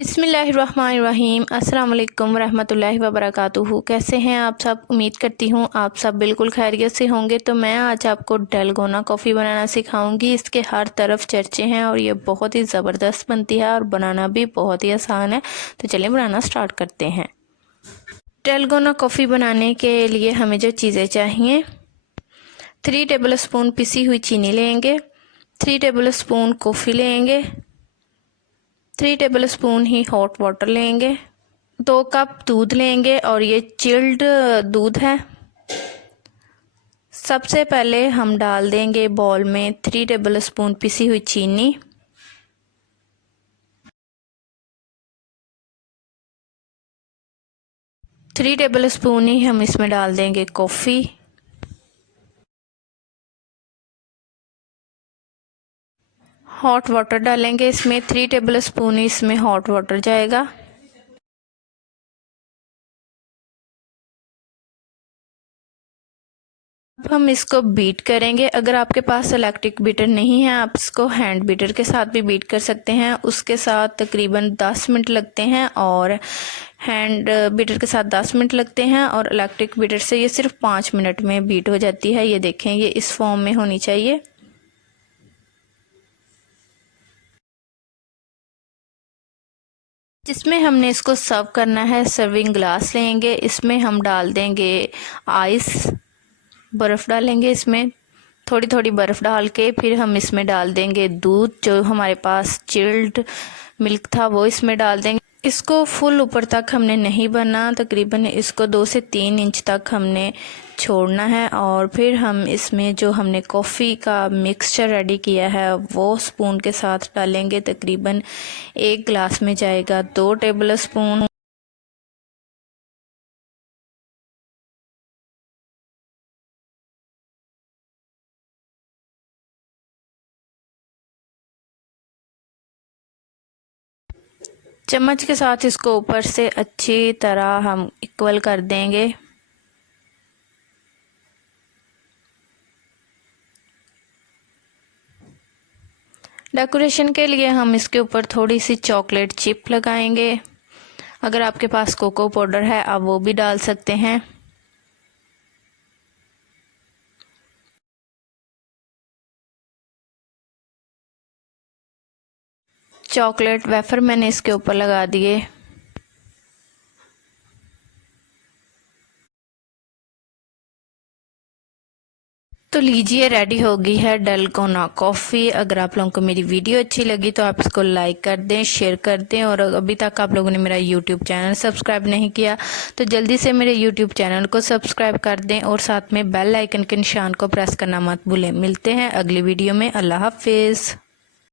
बिस्मिल्लाहिर्रहमानिर्रहीम। अस्सलाम वालेकुम रहमतुल्लाहि व बरकातुहू। कैसे हैं आप सब? उम्मीद करती हूँ आप सब बिल्कुल खैरियत से होंगे। तो मैं आज आपको डलगोना कॉफ़ी बनाना सिखाऊंगी। इसके हर तरफ चर्चे हैं और ये बहुत ही ज़बरदस्त बनती है और बनाना भी बहुत ही आसान है। तो चलिए बनाना स्टार्ट करते हैं। डलगोना कॉफ़ी बनाने के लिए हमें जो चीज़ें चाहिए, 3 टेबल स्पून पिसी हुई चीनी लेंगे, 3 टेबल स्पून कॉफ़ी लेंगे, 3 टेबल स्पून ही हॉट वाटर लेंगे, 2 कप दूध लेंगे और ये चिल्ड दूध है। सबसे पहले हम डाल देंगे बाउल में 3 टेबल स्पून पिसी हुई चीनी, थ्री टेबल स्पून ही हम इसमें डाल देंगे कॉफ़ी, हॉट वाटर डालेंगे इसमें, 3 टेबल स्पून ही इसमें हॉट वाटर जाएगा। अब हम इसको बीट करेंगे। अगर आपके पास इलेक्ट्रिक बीटर नहीं है, आप इसको हैंड बीटर के साथ भी बीट कर सकते हैं। उसके साथ तकरीबन 10 मिनट लगते हैं और हैंड बीटर के साथ 10 मिनट लगते हैं और इलेक्ट्रिक बीटर से ये सिर्फ 5 मिनट में बीट हो जाती है। ये देखें, ये इस फॉर्म में होनी चाहिए। जिसमें हमने इसको सर्व करना है, सर्विंग ग्लास लेंगे, इसमें हम डाल देंगे आइस, बर्फ़ डालेंगे इसमें, थोड़ी थोड़ी बर्फ़ डाल के फिर हम इसमें डाल देंगे दूध, जो हमारे पास चिल्ड मिल्क था वो इसमें डाल देंगे। इसको फुल ऊपर तक हमने नहीं भरना, तकरीबन इसको 2 से 3 इंच तक हमने छोड़ना है। और फिर हम इसमें जो हमने कॉफ़ी का मिक्सचर रेडी किया है वो स्पून के साथ डालेंगे। तकरीबन 1 गिलास में जाएगा 2 टेबल स्पून। चम्मच के साथ इसको ऊपर से अच्छी तरह हम इक्वल कर देंगे। डेकोरेशन के लिए हम इसके ऊपर थोड़ी सी चॉकलेट चिप लगाएंगे। अगर आपके पास कोको पाउडर है आप वो भी डाल सकते हैं। चॉकलेट वेफर मैंने इसके ऊपर लगा दिए। तो लीजिए, रेडी हो गई है डलगोना कॉफ़ी। अगर आप लोगों को मेरी वीडियो अच्छी लगी तो आप इसको लाइक कर दें, शेयर कर दें। और अभी तक आप लोगों ने मेरा यूट्यूब चैनल सब्सक्राइब नहीं किया तो जल्दी से मेरे यूट्यूब चैनल को सब्सक्राइब कर दें और साथ में बेल आइकन के निशान को प्रेस करना मत भूलें। मिलते हैं अगली वीडियो में। अल्लाह हाफिज़।